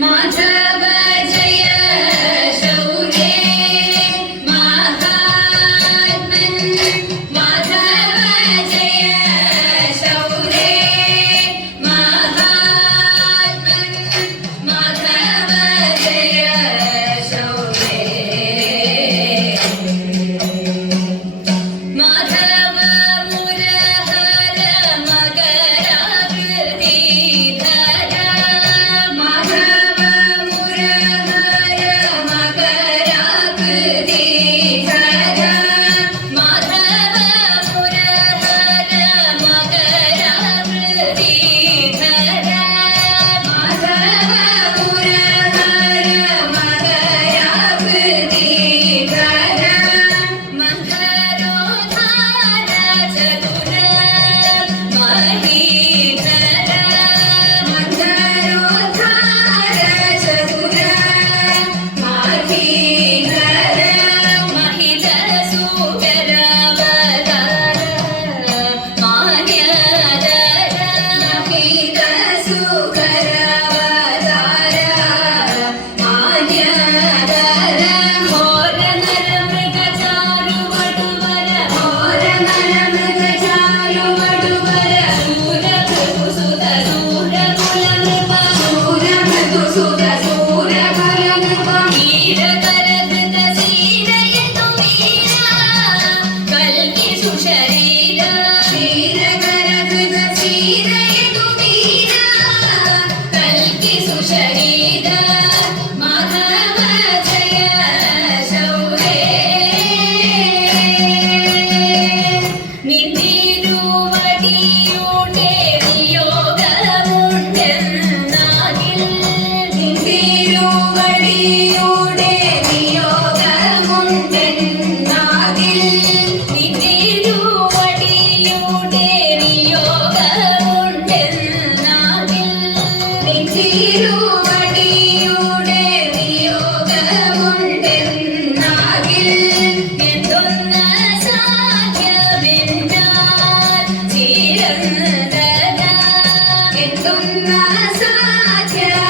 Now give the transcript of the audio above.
माधव जय शौर्ये महात्मन् माधव जय शौर्ये महात्मन् माधव जय शौर्ये माधव मुरहर मकराकृतिधर माधव मुरहर मकराकृतिधर माधव मुरहर मकराकृतिधर माधव मुरहर मकराकृतिधर मंगलोधार चतुर महीधर मंगलोधार चतुर महीधर महिधर सुकरावतार मान्यधर महिधर सुकरावतार मान्यधर घोर नर मृग चारु वटुवर घोर नर मृग चारु वटुवर सूर भृगु सुत सूर कुल नृप सूर भृगु सुत सूर कुल नृप वीर कर धृत शीर यतु वीरा कल्कि सुशरीर वीर कर धृत शीर यतु वीरा कल्कि सुशरीर माधव जय शौर्ये നിന്തിരുവടിയുടെ നിയോഗമുണ്ടെന്നാകിൽ നിന്തിരുവടിയുടെ നിയോഗമുണ്ടെന്നാകിൽ നിന്തിരുവടിയുടെ നിയോഗമുണ്ടെന്നാകിൽ നിന്തിരുവടിയുടെ നിയോഗമുണ്ടെന്നാകിൽ എന്തൊന്ന സാധ്യമെന്നാൽ ചിരന്തത എന്തൊന്ന സാധ്യമെന്നാൽ